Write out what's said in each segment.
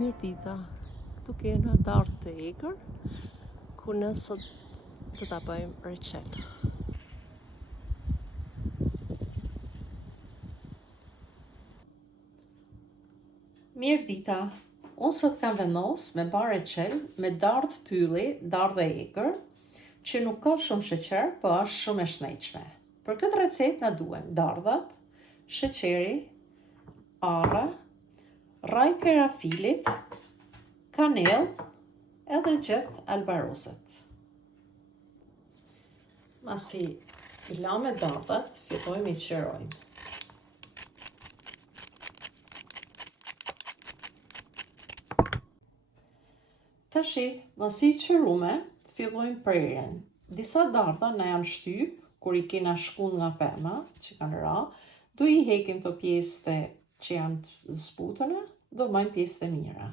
Mirdita, këtu kena darë të egër, ku ne sot do ta bëjmë reçel. Mirdita, unë sot kam vendos me bërë reçel me dardhë pylli, dardhë e egër, që nuk ka shumë sheqer, po është shumë e shnejqme. Për këtë recet na duhen dardhat, sheqeri, arra, raj karafilit, kanel edhe gjithë albaroset. Masi i lamë dardhat, fillojmë i qërojmë. Tashi, masi i qërume, fillojmë prerjen. Disa dardha na janë shtyp, kur i kena shkun nga pema, që kanë ra, do i hekim të pjesë që janë zbutëna, do majmë pjesë të mira.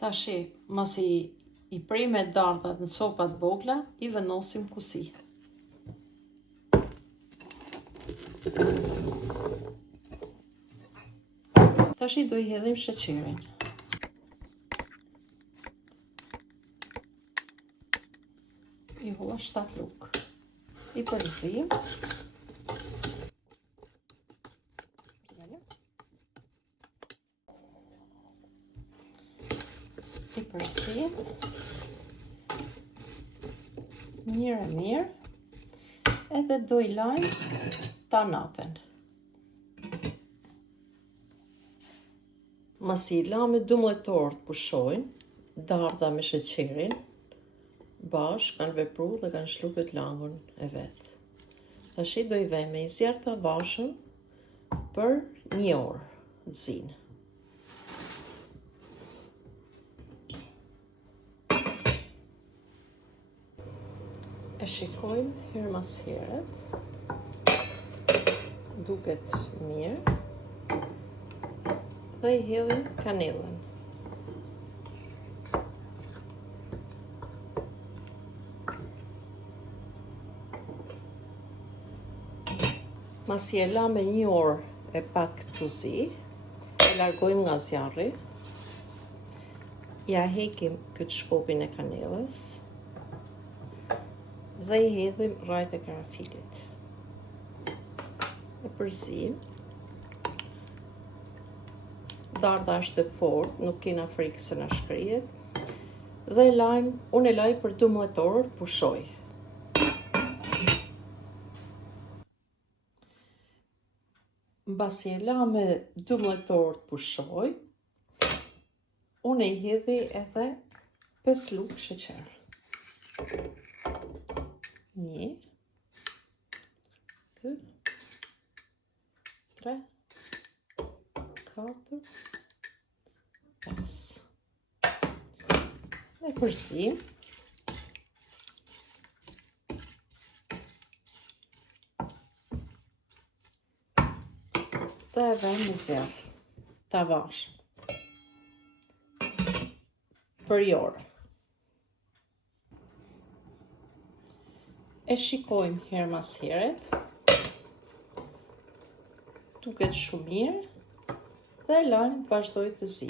Tashi, masi i prime dardhat në copat vogla, i vendosim kusi. Tashi do i hedhim sheqerin. I hua 7 luk. I përzim. I përzim. Mirë. Edhe do i lajmë ta naten. Masi i lamë 12 orë të pushojnë, dardha me sheqerin, bashkë kanë vepru dhe kanë shlupet langun e vetë. Tashi do i vejmë me i zjarë të avashëm për 1 orë të zinë. E shikojmë herë mas heret, duket mirë, dhe i hedhim kanelën. Masi e la me 1 orë e pak të zi, e largojmë nga zjarri, ja hekim këtë shkopin e kanelës, dhe i hedhim rajt e karafilit. E përzim. Dardha është e fortë, nuk kena frikë se na shkrihet. Dhe unë e laj për 12 orë pushoj. Mbasi e la me 12 orë pushoj, unë i hedhi edhe 5 luk sheqer. 1, 2, 3, 4, 5. E përzim. Dhe e vëmë në zjarr të avashëm për 1 orë. E shikojmë herë mas heret, duket shumë mirë, dhe e lajmë të vazhdoj të zi.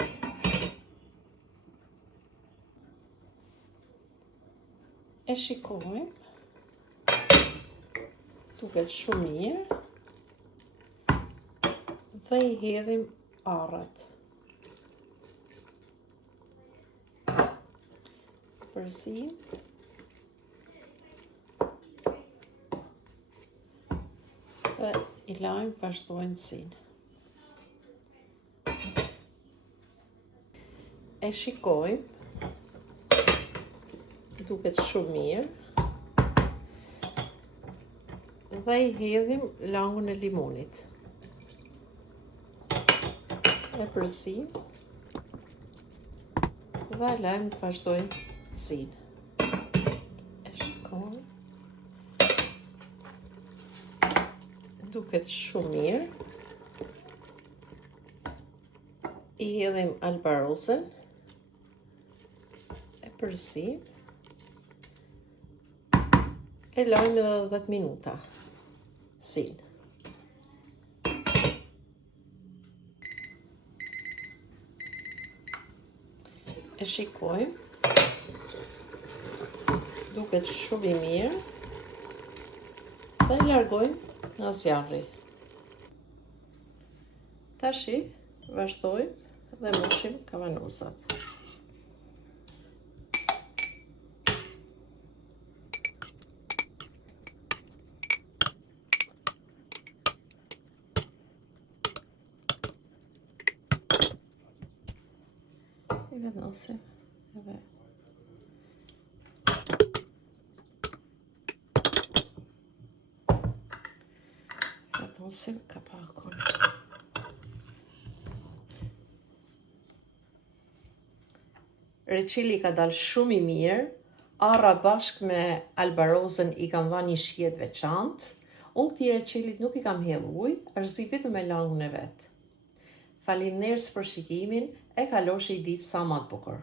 E shikojmë, duket shumë mirë, dhe i hedhim arrat. Përzim. Dhe i lajmë vazhdojnë zinë. E shikojmë, duket shumë mirë, dhe i hedhim langun e limonit. E përzim, dhe lajmë vazhdojnë zinë. Duket shumë mirë. I hedhim albarozën e përzim. E lajmë edhe 10 minuta. Sin. E shikojmë. Duket shumë i mirë. Dhe largojmë nga zjarri. Tashi vazhdojmë dhe mushim kavanozat. I vendosim edhe vendosim kapakun. Reçeli ka dalë shumë i mirë. Arra bashkë me albarozën i kam dhënë një shije të veçantë. Unë këtij reçelit nuk i kam hedhur ujë, është zi vetëm me langun e vet. Faleminderit për shikimin, e kaloshi ditë sa më të bukur.